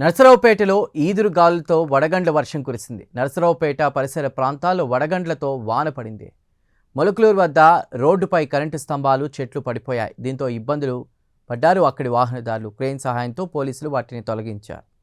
నర్సరావుపేటలో ఈదురుగాలులతో వడగండ్ల వర్షం కురిసింది. నర్సరావుపేట పరిసర ప్రాంతాల్లో వడగండ్లతో వాన పడింది. మొలకలూరు వద్ద రోడ్డుపై కరెంటు స్తంభాలు, చెట్లు పడిపోయాయి. దీంతో ఇబ్బందులు పడ్డారు అక్కడి వాహనదారులు. క్రేన్ సహాయంతో పోలీసులు వాటిని తొలగించారు.